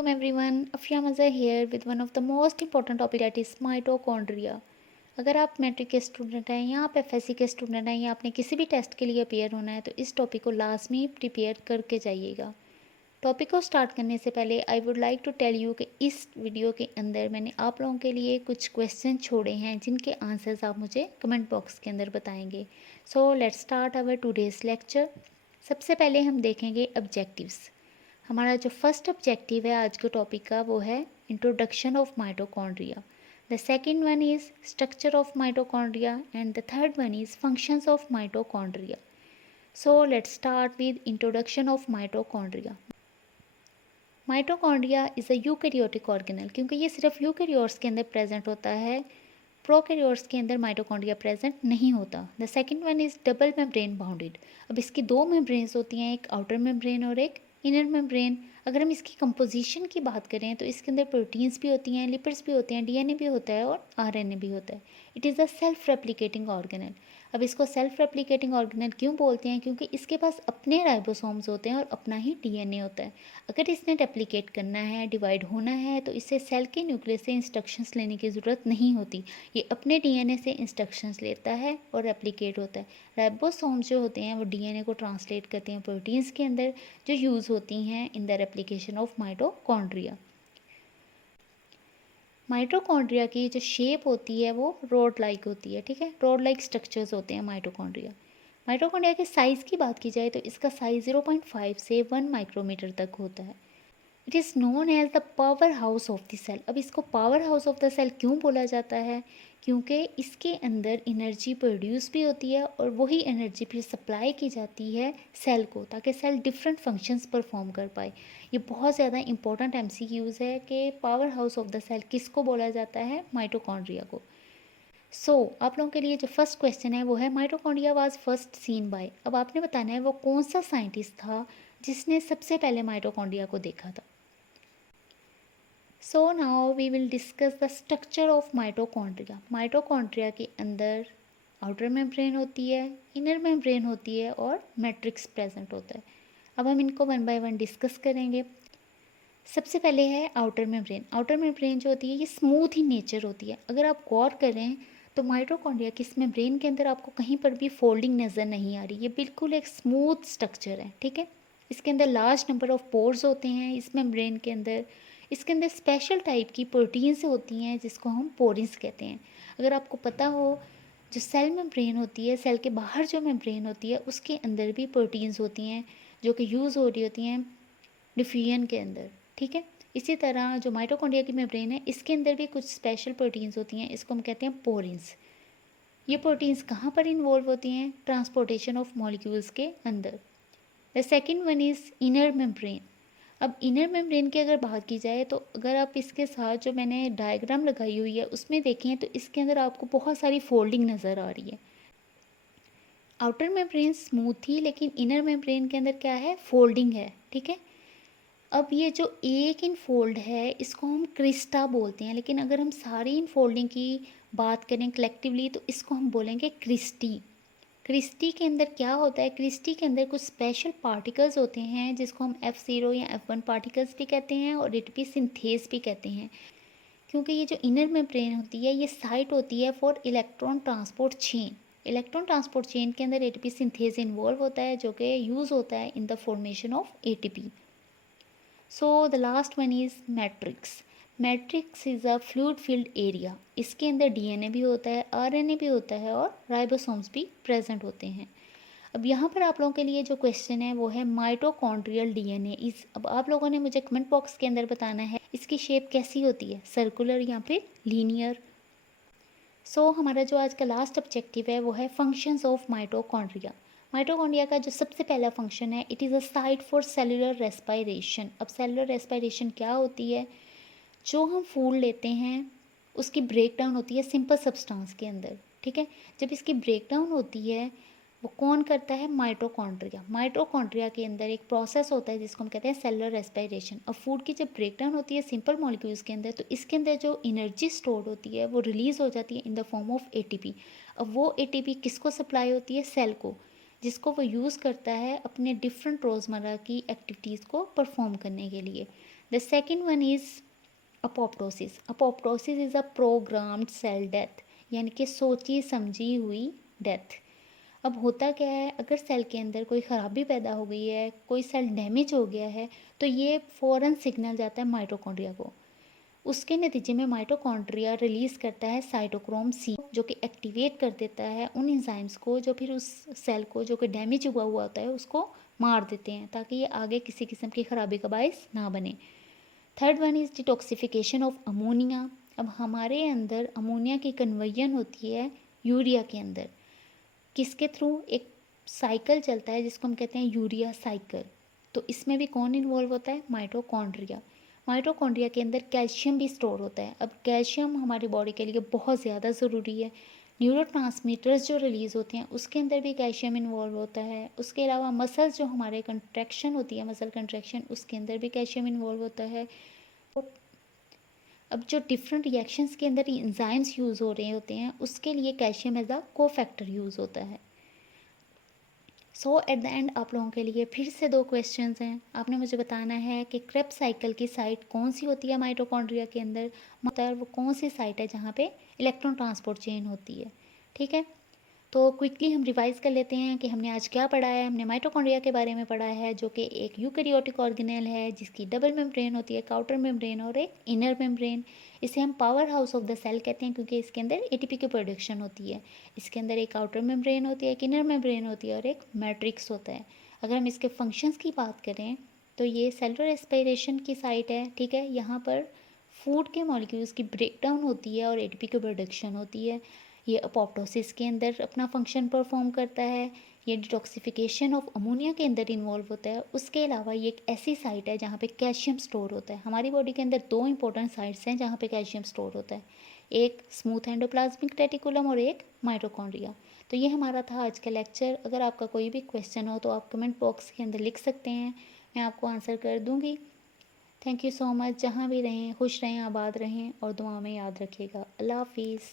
Welcome everyone, Afia Mazhar here with one of the most important topic that is mitochondria। अगर आप matric के student हैं या आप एफएससी के स्टूडेंट हैं या आपने किसी भी टेस्ट के लिए अपेयर होना है तो इस टॉपिक को लाजमी प्रिपेयर करके जाइएगा। टॉपिक को स्टार्ट करने से पहले I would like to tell you कि इस वीडियो के अंदर मैंने आप लोगों के लिए कुछ क्वेश्चन छोड़े हैं जिनके आंसर्स आप मुझे कमेंट बॉक्स के अंदर बताएंगे। So let's start our today's lecture. सबसे पहले हम देखेंगे ऑब्जेक्टिव्स। हमारा जो फर्स्ट ऑब्जेक्टिव है आज के टॉपिक का वो है introduction of mitochondria. The second one is structure of mitochondria and the third one is functions of mitochondria. So let's start with introduction of mitochondria. Mitochondria is a eukaryotic organelle, क्योंकि ये सिर्फ eukaryotes के अंदर present होता है, prokaryotes के अंदर mitochondria present नहीं होता। The second one is double membrane bounded. अब इसकी दो मेम्ब्रेन्स होती हैं, एक आउटर मेम्ब्रेन और एक इनर मेम्ब्रेन। अगर हम इसकी कंपोजिशन की बात करें तो इसके अंदर प्रोटीन्स भी होती हैं, लिपिड्स भी होते हैं, डीएनए भी होता है और आरएनए भी होता है। It is a self replicating organelle. अब इसको सेल्फ रेप्लिकेटिंग ऑर्गेनल क्यों बोलते हैं? क्योंकि इसके पास अपने राइबोसोम्स होते हैं और अपना ही डीएनए होता है। अगर इसने रेप्लिकेट करना है, डिवाइड होना है, तो इसे सेल के न्यूक्लियस से इंस्ट्रक्शंस लेने की ज़रूरत नहीं होती। ये अपने डीएनए से इंस्ट्रक्शंस लेता है और रेप्लिकेट होता है। राइबोसोम्स जो होते हैं वो डीएनए को ट्रांसलेट करते हैं प्रोटीन्स के अंदर, जो यूज़ होती हैं in the replication of mitochondria. Mitochondria की जो शेप होती है वो रोड लाइक होती है, ठीक है। रोड लाइक स्ट्रक्चर्स होते हैं माइटोकॉन्ड्रिया। माइटोकॉन्ड्रिया के साइज़ की बात की जाए तो इसका साइज़ 0.5 से 1 माइक्रोमीटर तक होता है। It is known as the power house of the cell. अब इसको power house of the cell क्यों बोला जाता है? क्योंकि इसके अंदर एनर्जी प्रोड्यूस भी होती है और वही एनर्जी फिर सप्लाई की जाती है सेल को, ताकि सेल डिफरेंट फंक्शंस परफॉर्म कर पाए। ये बहुत ज़्यादा इंपॉर्टेंट एमसीक्यूज़ है कि power house of the cell किसको बोला जाता है? माइटोकॉन्ड्रिया को। आप लोगों के लिए जो फर्स्ट क्वेश्चन है वो है mitochondria was first seen by. अब आपने बताना है वो कौन सा साइंटिस्ट था जिसने सबसे पहले माइटोकॉन्ड्रिया को देखा था। So now we will discuss the structure of mitochondria. Mitochondria के अंदर आउटर मेम्ब्रेन होती है, इनर मेम्ब्रेन होती है और मैट्रिक्स प्रेजेंट होता है। अब हम इनको वन बाय वन डिस्कस करेंगे। सबसे पहले है आउटर मेम्ब्रेन। आउटर मेम्ब्रेन जो होती है ये स्मूथ ही नेचर होती है। अगर आप गौर करें तो माइटोकॉन्ड्रिया की इस मेम्ब्रेन के अंदर आपको कहीं पर भी फोल्डिंग नज़र नहीं आ रही। ये बिल्कुल एक स्मूथ स्ट्रक्चर है, ठीक है। इसके अंदर लार्ज नंबर ऑफ पोर्स होते हैं इस मेम्ब्रेन के अंदर। इसके अंदर स्पेशल टाइप की प्रोटीन्स होती हैं जिसको हम पोरिन्स कहते हैं। अगर आपको पता हो, जो सेल मेम्ब्रेन होती है, सेल के बाहर जो मेम्ब्रेन होती है उसके अंदर भी प्रोटीन्स होती हैं जो कि यूज़ हो रही होती हैं डिफ्यूजन के अंदर, ठीक है। इसी तरह जो माइटोकॉन्ड्रिया की मेम्ब्रेन है इसके अंदर भी कुछ स्पेशल प्रोटीन्स होती हैं, इसको हम कहते हैं पोरिन्स। ये प्रोटीन्स कहाँ पर इन्वॉल्व होती हैं? ट्रांसपोर्टेशन ऑफ मॉलिक्यूल्स के अंदर। The second one is inner membrane. अब इनर मेम्ब्रेन की अगर बात की जाए तो अगर आप इसके साथ जो मैंने डायग्राम लगाई हुई है उसमें देखें तो इसके अंदर आपको बहुत सारी फोल्डिंग नज़र आ रही है। आउटर मेम्ब्रेन स्मूथ थी लेकिन इनर मेम्ब्रेन के अंदर क्या है? फोल्डिंग है, ठीक है। अब ये जो एक इनफोल्ड है इसको हम क्रिस्टा बोलते हैं, लेकिन अगर हम सारी इनफोल्डिंग की बात करें कलेक्टिवली तो इसको हम बोलेंगे क्रिस्टी। क्रिस्टी के अंदर क्या होता है? क्रिस्टी के अंदर कुछ स्पेशल पार्टिकल्स होते हैं जिसको हम F0 या F1 पार्टिकल्स भी कहते हैं और एटीपी सिंथेस भी कहते हैं। क्योंकि ये जो इनर मेम्ब्रेन होती है ये साइट होती है for electron transport chain. Electron transport chain के अंदर एटीपी सिंथेस इन्वॉल्व होता है जो कि यूज़ होता है in the formation of ATP. So the last one is matrix. Matrix is a fluid filled area. इसके अंदर डीएनए भी होता है, आरएनए भी होता है और राइबोसोम्स भी प्रेजेंट होते हैं। अब यहाँ पर आप लोगों के लिए जो क्वेश्चन है वो है माइटोकॉन्ड्रियल डीएनए इज। अब आप लोगों ने मुझे कमेंट बॉक्स के अंदर बताना है इसकी शेप कैसी होती है, सर्कुलर या फिर लीनियर। हमारा जो आज का लास्ट ऑब्जेक्टिव है वो है फंक्शंस ऑफ माइटोकॉन्ड्रिया। माइटोकॉन्ड्रिया का जो सबसे पहला फंक्शन है it is a site for cellular respiration. अब सेलुलर रेस्पायरेशन क्या होती है? जो हम फूड लेते हैं उसकी ब्रेक डाउन होती है सिंपल सब्सटेंस के अंदर, ठीक है। जब इसकी ब्रेक डाउन होती है वो कौन करता है? माइटोकॉन्ड्रिया। माइटोकॉन्ड्रिया के अंदर एक प्रोसेस होता है जिसको हम कहते हैं सेलुलर रेस्पायरेशन। अब फूड की जब ब्रेक डाउन होती है सिंपल मॉलिक्यूल्स के अंदर तो इसके अंदर जो एनर्जी स्टोर्ड होती है वो रिलीज़ हो जाती है in the form of ATP. अब वो एटीपी किसको सप्लाई होती है? सेल को, जिसको वो यूज़ करता है अपने डिफरेंट रोज़मर्रा की एक्टिविटीज़ को परफॉर्म करने के लिए। The second one is apoptosis. Apoptosis is a programmed cell death, यानी कि सोची समझी हुई डेथ. अब होता क्या है, अगर सेल के अंदर कोई ख़राबी पैदा हो गई है, कोई सेल डैमेज हो गया है, तो ये फ़ौरन सिग्नल जाता है माइटोकॉन्ड्रिया को. उसके नतीजे में माइटोकॉन्ड्रिया रिलीज़ करता है साइटोक्रोम सी, जो कि एक्टिवेट कर देता है उन एंजाइम्स को जो फिर उस सेल को जो कि डैमेज हुआ हुआ होता है उसको मार देते हैं, ताकि ये आगे किसी किस्म की ख़राबी का बायस ना बने. Third one is detoxification of ammonia. अब हमारे अंदर अमोनिया की कन्वर्जन होती है यूरिया के अंदर. किसके थ्रू? एक साइकिल चलता है जिसको हम कहते हैं यूरिया साइकिल. तो इसमें भी कौन इन्वॉल्व होता है? माइटोकॉन्ड्रिया. माइटोकॉन्ड्रिया के अंदर कैल्शियम भी स्टोर होता है. अब कैल्शियम हमारी बॉडी के लिए बहुत ज़्यादा ज़रूरी है. न्यूरोट्रांसमीटर्स जो रिलीज़ होते हैं उसके अंदर भी कैल्शियम इन्वॉल्व होता है. उसके अलावा मसल्स जो हमारे कंट्रैक्शन होती है, मसल कंट्रैक्शन, उसके अंदर भी कैल्शियम इन्वॉल्व होता है. अब जो डिफरेंट रिएक्शंस के अंदर एंजाइम्स यूज़ हो रहे होते हैं उसके लिए calcium as a cofactor use होता है. सो एट द एंड आप लोगों के लिए फिर से दो क्वेश्चंस हैं. आपने मुझे बताना है कि क्रेब्स साइकिल की साइट कौन सी होती है माइटोकॉन्ड्रिया के अंदर, मतलब वो कौन सी साइट है जहाँ पे इलेक्ट्रॉन ट्रांसपोर्ट चेन होती है. ठीक है, तो क्विकली हम रिवाइज कर लेते हैं कि हमने आज क्या पढ़ा है. हमने माइटोकॉन्ड्रिया के बारे में पढ़ा है, जो कि एक यूकैरियोटिक ऑर्गेनेल है जिसकी डबल मेम्ब्रेन होती है, आउटर मेम्ब्रेन और एक इनर मेम्ब्रेन. इसे हम power house of the cell कहते हैं क्योंकि इसके अंदर एटीपी की प्रोडक्शन होती है. इसके अंदर एक आउटर मेम्ब्रेन होती है, एक इनर मेम्ब्रेन होती है और एक मैट्रिक्स होता है. अगर हम इसके फंक्शंस की बात करें तो ये सेलुलर रेस्पिरेशन की साइट है. ठीक है, यहाँ पर फूड के मॉलिक्यूल्स की ब्रेकडाउन होती है और एटीपी की प्रोडक्शन होती है. ये अपोप्टोसिस के अंदर अपना फंक्शन परफॉर्म करता है. ये डिटॉक्सिफिकेशन ऑफ अमोनिया के अंदर इन्वॉल्व होता है. उसके अलावा ये एक ऐसी साइट है जहाँ पे कैल्शियम स्टोर होता है. हमारी बॉडी के अंदर दो इंपॉर्टेंट साइट्स हैं जहाँ पे कैल्शियम स्टोर होता है, एक स्मूथ एंडोप्लाज्मिक रेटिकुलम और एक माइटोकॉन्ड्रिया. तो ये हमारा था आज का लेक्चर. अगर आपका कोई भी क्वेश्चन हो तो आप कमेंट बॉक्स के अंदर लिख सकते हैं, मैं आपको आंसर कर दूँगी. Thank you so much. जहाँ भी रहें खुश रहें, आबाद रहें और दुआ में याद रखिएगा. अल्लाह हाफिज़.